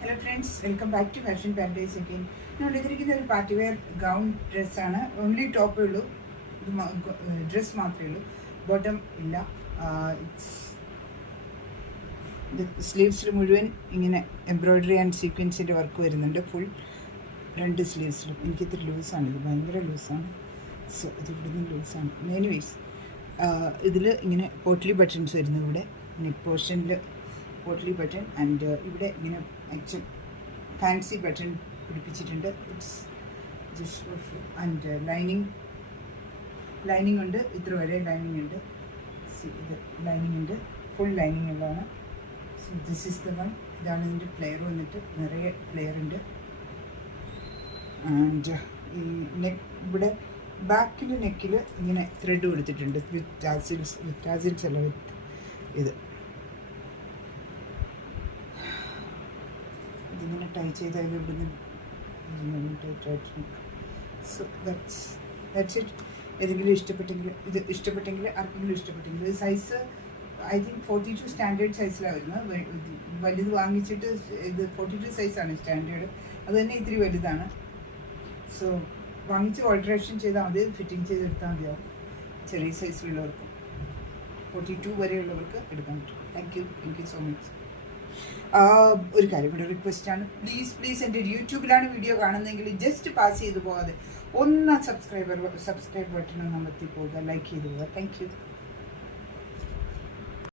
Hello friends, welcome back to fashion paradise again. ഞാൻ എടുത്തിരിക്കുന്ന ഒരു പാർട്ടി വെയർ ഗൗൺ ഡ്രസ്സാണ്. ഓൺലി ടോപ്പേ ഉള്ളൂ, ഇത് ഡ്രസ്സ് മാത്രമേ ഉള്ളൂ, ബോട്ടം ഇല്ല. ഇത് സ്ലീവ്സിൽ മുഴുവൻ ഇങ്ങനെ എംബ്രോയ്ഡറി ആൻഡ് സീക്വൻസിൻ്റെ വർക്ക് വരുന്നുണ്ട്. ഫുൾ രണ്ട് സ്ലീവ്സിലും. എനിക്കിത്ര ലൂസാണ്, ഇത് ഭയങ്കര ലൂസാണ്. സോ ഇത് ഇവിടുന്ന് ലൂസാണ്. എനിവേസ് ഇതിൽ ഇങ്ങനെ പോട്ട്ലി ബട്ടൺസ് വരുന്നു. ഇവിടെ നെക്ക് പോർഷനിൽ പോട്ട്ലി ബട്ടൺ ആൻഡ് ഇവിടെ ഇങ്ങനെ അച്ഛൻ ഫാൻസി ബട്ടൺ പിടിപ്പിച്ചിട്ടുണ്ട്. ഇറ്റ്സ് ജസ്റ്റ് ആൻഡ് ലൈനിങ് ഉണ്ട്. ഇത്ര വരെ ലൈനിങ് ഉണ്ട്. ഇത് ലൈനിങ് ഉണ്ട്, ഫുൾ ലൈനിങ് ഉള്ളതാണ്. So this is the one. ഇതാണ് ഇതിൻ്റെ ഫ്ലെയർ വന്നിട്ട്, നിറയെ ഫ്ലെയർ ഉണ്ട്. ആൻഡ് ഈ നെക്ക് ഇവിടെ ബാക്കിൽ നെക്കിൽ ഇങ്ങനെ ത്രെഡ് കൊടുത്തിട്ടുണ്ട് വിത്ത് ടാസിൽസ് അല്ല, വിത്ത് ഇത് ഇതിങ്ങനെ ടൈ ചെയ്താൽ ഇവിടുന്ന് സോ ദാറ്റ്സ് ഇറ്റ്. ഏതെങ്കിലും ഇഷ്ടപ്പെട്ടെങ്കിൽ ആർക്കെങ്കിലും ഇഷ്ടപ്പെട്ടെങ്കിൽ സൈസ് ഐ തിങ്ക് 42 സ്റ്റാൻഡേർഡ് സൈസിലാണ് വരുന്നത്. വലുത് വാങ്ങിച്ചിട്ട് ഇത് 42 സൈസാണ് സ്റ്റാൻഡേർഡ്, അത് തന്നെ ഇത്തിരി വലുതാണ്. സോ വാങ്ങിച്ച് ഓൾട്രേഷൻ ചെയ്താൽ മതി, ഫിറ്റിംഗ് ചെയ്തെടുത്താൽ മതിയാവും. ചെറിയ സൈസിലുള്ളവർക്ക് 42 വരെയുള്ളവർക്ക് എടുക്കാൻ പറ്റും. Thank you so much. ഒരു കാര്യം കൂടെ റിക്വസ്റ്റാണ്, പ്ലീസ് എൻ്റെ യൂട്യൂബിലാണ് വീഡിയോ കാണുന്നതെങ്കിൽ ജസ്റ്റ് പാസ് ചെയ്ത് പോകാതെ ഒന്ന് സബ്സ്ക്രൈബ് ബട്ടൺ അമർത്തി പോവുക, ലൈക്ക് ചെയ്ത് പോവുക. Thank you.